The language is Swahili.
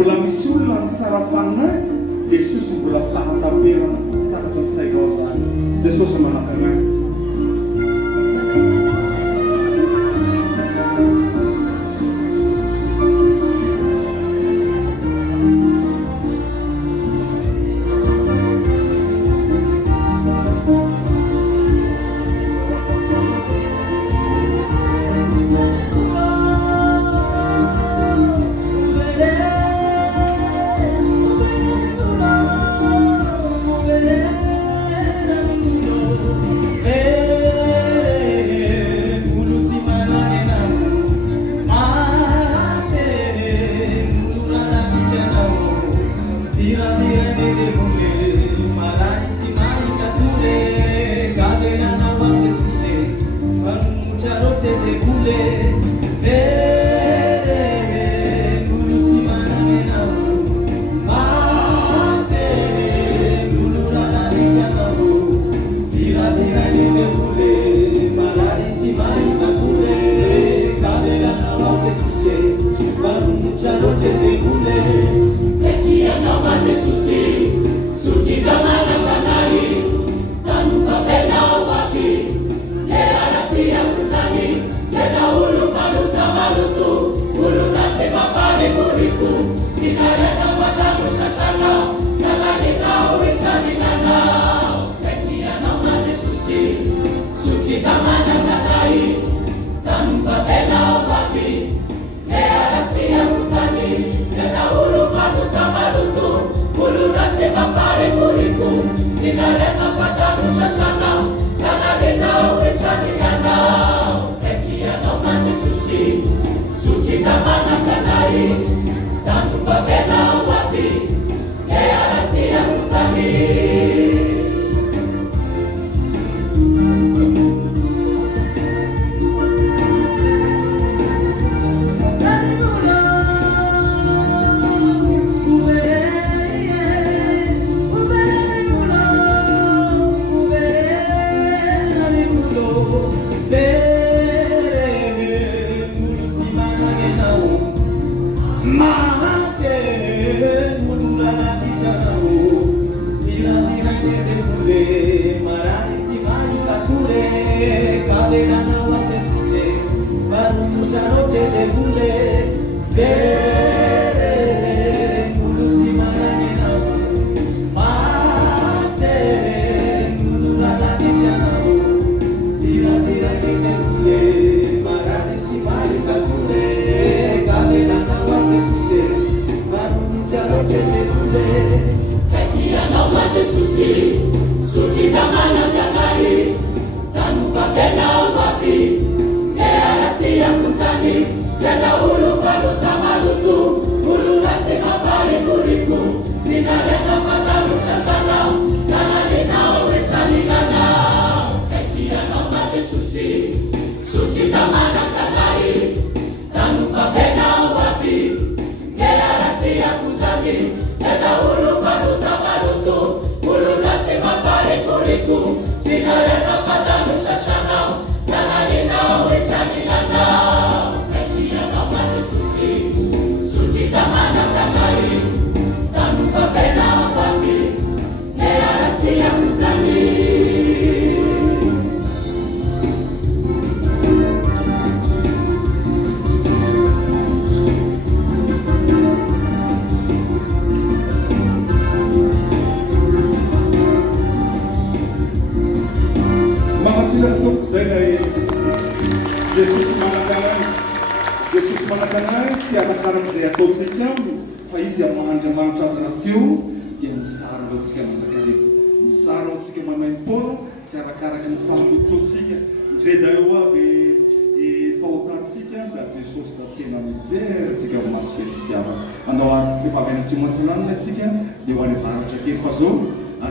Mbola misy olona ny tsara fanina Jesosy mbola fahatamperana tsy takatra ny saiko ao zany Jesosy manakagnahy Jesosy manakagnahy tsy arakaran'izay ataontsika fa izy Andriamanitra azy raha teo dia mizara ho antsika mandrakariva mizara ho antsika manaim-poana tsy arakaraky ny famotontsika ndreda eo aby fahotantsika da Jesosy da tena mijery antsika maso kely fitiavana andao rehefa avy any Antsimon-tsinanana antsika dia ho any varatra kely fa zao